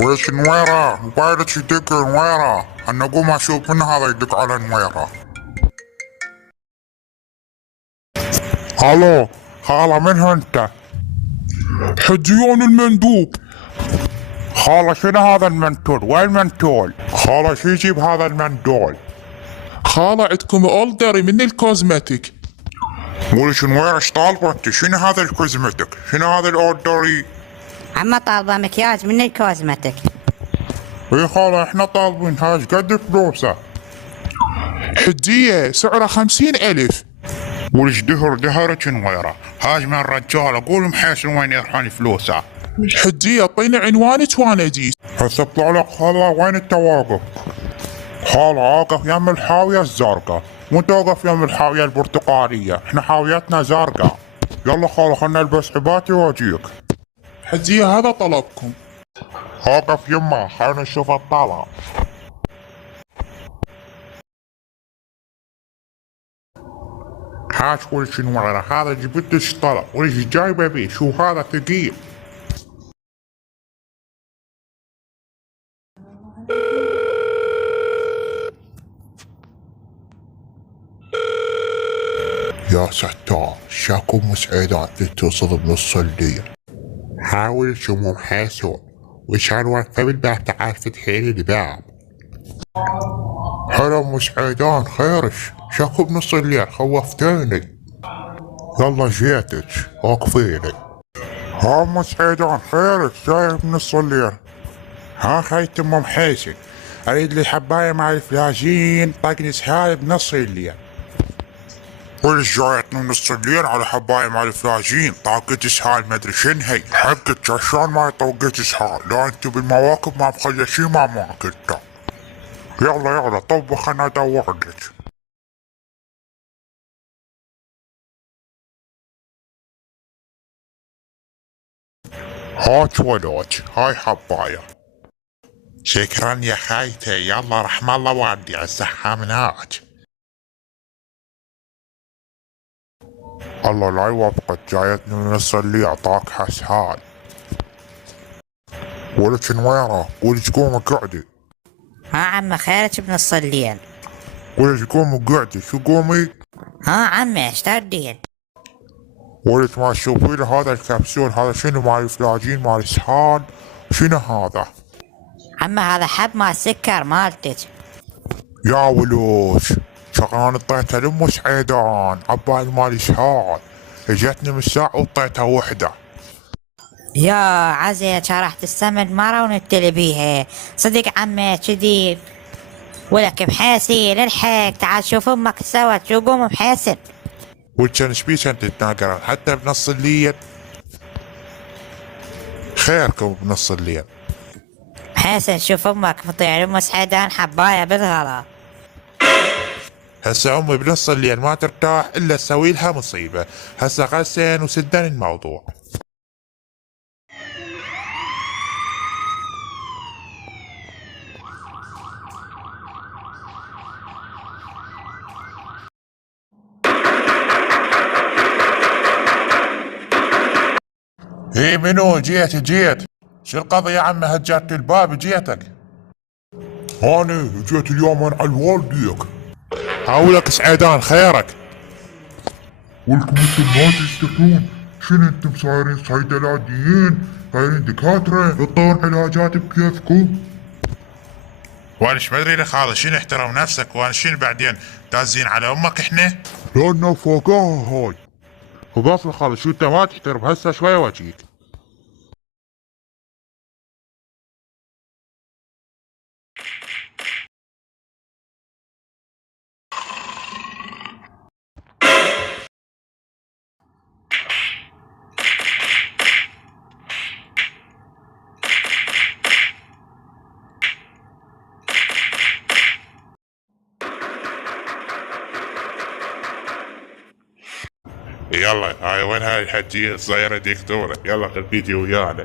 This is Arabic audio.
ويش نويرة؟ موبايلك يدق نويرة، أنا أقوم أشوف من هذا يدق على نويرة. ألو خالة، من هو أنت؟ حجيون المندوب. خالة شنو هذا المنتول؟ وين المنتول؟ خالة شو يجيب هذا المندول؟ خالة عندكم اوردر من الكوزمتيك. وليش نويرة ايش طالبة انت؟ شنو هذا الكوزمتك؟ شنو هذا الاوردري؟ عم طالبة مكياج من الكوزمتيك. اي خالة احنا طالبين هاش قد فلوسه. حجية سعرها 50,000. وليش دهرك نويرة؟ هاج من الرجال اقول محيسن وين يرحون فلوسه. حجية اعطيني عنوانك وانا اجيك. هسه اطلع لك خالة، وين انت واقف؟ خالة واقف يم الحاوية الزرقاء، وانت واقف يم الحاوية البرتقالية، احنا حاويتنا زرقاء. يلا خالة خلنا نلبس حباتي واجيك. حجية هذا طلبكم. واقف يما خلينا نشوف الطلب. هاش ولش نويرة، هذا جبتش طلب، ولش جايبه بيه؟ شو هذا ثقيل. يا ستار، شاكو مسعدات تتصل بنص الليل. حاول شموم حاسون، وشان واقفة بالباب تعال فتحي لي الباب. هلا مسعدان، خيرش؟ شاكو بنص الليل خوفتيني. يلا جيتك وقفيني. ها مسعدان خيرك، جاي بنص الليل. ها خيت ام محيسن، اريد لي حبايه مع الفلاجين طقني سهال بنص الليل. وليش جايتنا نص الليل على حبايه مع الفلاجين؟ طاقة اسهال ما ادري شن هي. حقك عشان ما يطوقت اسهال، لا انتو بالمواقف ما مخلصين ما معك انت. يلا طبخ انا ادور لك. هات ولد، هاي حبايه. شكرا يا خايتي، يلا رحم الله والدي الصحة من هاك. الله لا يوفقك، جايتني من نص الليل اعطاك حسهال. ولك نويرة، ولك قومي قعدي. ها عمي خيرك بنص الليل. ولك قومي قعدي، شو قومي؟ ها عمي ايش تردين؟ ولك ما تشوفي له هذا الكبسول، هذا شنو مال الفلاجين مال اسهال؟ شنو هذا؟ عمي هذا حب مال سكر مالتك. يا ولوش، شغلان اعطيتها لام سعيدان عبالي مال اسهال، اجتني من ساعة وطيتها وحدة. يا عزي شرحت السمن مرة ونتلي بيها. صدق عمي كذي. ولك بحاسين الحق تعال شوف امك سوت شو قوم بحاسن. وكان شبيش انت تناقران حتى بنص الليل؟ خيركم بنص الليل. حاسن شوف امك مطيع ام سعيدان حبايه بالغلط. هسه امي بنص الليل ما ترتاح الا تسوي لها مصيبه، هسه غسين وسدن الموضوع. ايه منو؟ جيت. شو القضية يا عمي؟ هجرت الباب جيتك. هاني جيت اليوم من على والديك. هاولك سعيدان خيرك. ولكم انتم ما تستفون، شنو انتم صايرين صيدلانيين؟ صايرين دكاترة تطون علاجات بكيفكم. وانا ما ادري لك هذا شنو، احترم نفسك، وانا شنو بعدين دازين على امك احنا؟ لانه فوقاها هاي. وباصل خالص شو انت ما تحترم، هسه شوي واجيك. يلا هاي وين هاي الحجية الصغيرة دكتورة، يلا خلفيتي ويانا.